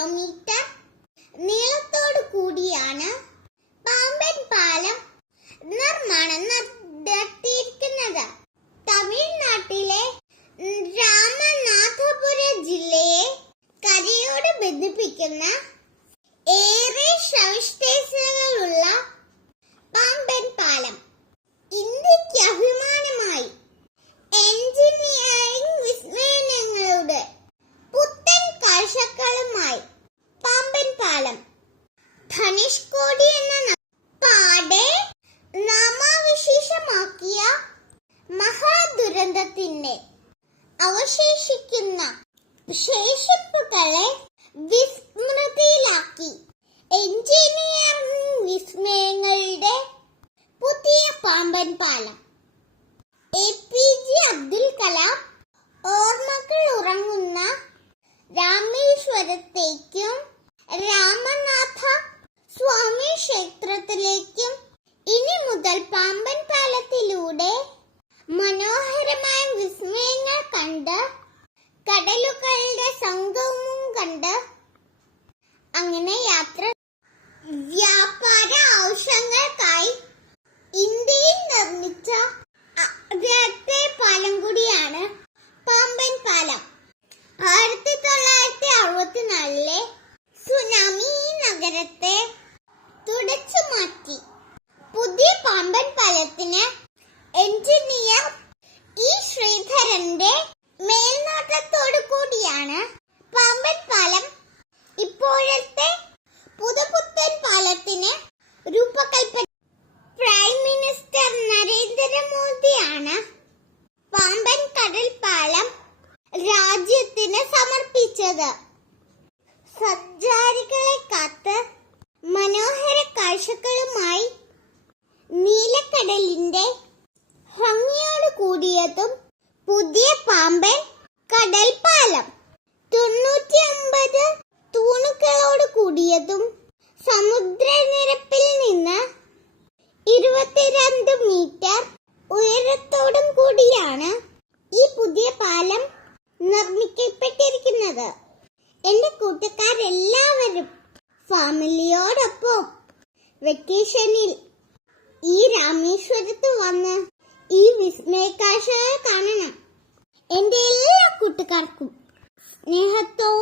Kilometre നീളത്തോടു കൂടിയാണ് പാമ്പൻ പാലം നിർമ്മാണം നടത്തിയിരിക്കുന്നത്. തമിഴ്നാട്ടിലെ രാമനാഥപുര ജില്ലയെ കരയോട് ബന്ധിപ്പിക്കുന്ന ഏറെ സവിശേഷതകളുള്ള പാമ്പൻ പാലം ഇന്ത്യക്ക് അഭിമാനമായി. എഞ്ചിനീയറിംഗ് വിസ്മയങ്ങളുടെ പുത്തൻ കാഴ്ചകളുമായി പാമ്പൻ പാലം ധനുഷ്കോടി എന്ന പാടെ നാമവിശേഷമാക്കിയ മഹാദുരന്തത്തിന്റെ അവശേഷിക്കുന്ന ശേഷിപ്പുകളെ വിസ്മൃതിയിലാക്കി എഞ്ചിനീയറിംഗ് വിസ്മയങ്ങളുടെ പുതിയ പാമ്പൻ പാലം. APJ അബ്ദുൽ കലാം ഓർമ്മകൾ ഉറങ്ങുന്ന രാമേശ്വരത്തേക്കും രാമനാഥ സ്വാമി ക്ഷേത്രത്തിലേക്കും ഇനി മുതൽ പാമ്പൻ പാലത്തിലൂടെ മനോഹരമായ വിസ്മയങ്ങൾ കണ്ട് കടലുകളുടെ സംഗമവും കണ്ട് അങ്ങനെ യാത്ര. വ്യാപാര ആവശ്യങ്ങൾക്കായി ഇന്ത്യയിൽ നിർമ്മിച്ച ആദ്യത്തെ പാലം കൂടിയാണ് പാമ്പൻ പാലം. 1964 സുനാമി ഈ നഗരത്തെ തുടച്ചു മാറ്റി. പുതിയ പാമ്പൻ പാലത്തിന് എഞ്ചിനീയർ E. ശ്രീധരന്റെ മേൽനോട്ടത്തോടു കൂടിയാണ് പാമ്പൻ പാലം ഇപ്പോഴത്തെ പുതുപുത്തൻ പാലത്തിന് രൂപകൽപ്പന. പ്രൈം മിനിസ്റ്റർ നരേന്ദ്രമോദിയാണ് പാമ്പൻ കടൽ പാലം രാജ്യത്തിന് സമർപ്പിച്ചത്. സഞ്ചാരികളെ കാത്ത് മനോഹര കാഴ്ചകളുമായി നീലക്കടലിന്റെ ഭംഗിയോട് കൂടിയതും പുതിയ പാമ്പൻ കടൽ പാലം 99 തൂണുകളോട് കൂടിയതും സമുദ്രനിരപ്പിൽ നിന്ന് 22 മീറ്റർ ഉയരത്തോടും കൂടിയാണ് ഈ പുതിയ പാലം നിർമ്മിക്കപ്പെട്ടിരിക്കുന്നത്. എന്റെ കൂട്ടുകാരെല്ലാവരും ഫാമിലിയോടൊപ്പം വെക്കേഷനിൽ ഈ രാമേശ്വരത്ത് വന്ന് ഈ വിസ്മയ കാഴ്ചകൾ കാണണം. എന്റെ എല്ലാ കൂട്ടുകാർക്കും സ്നേഹത്തോടെ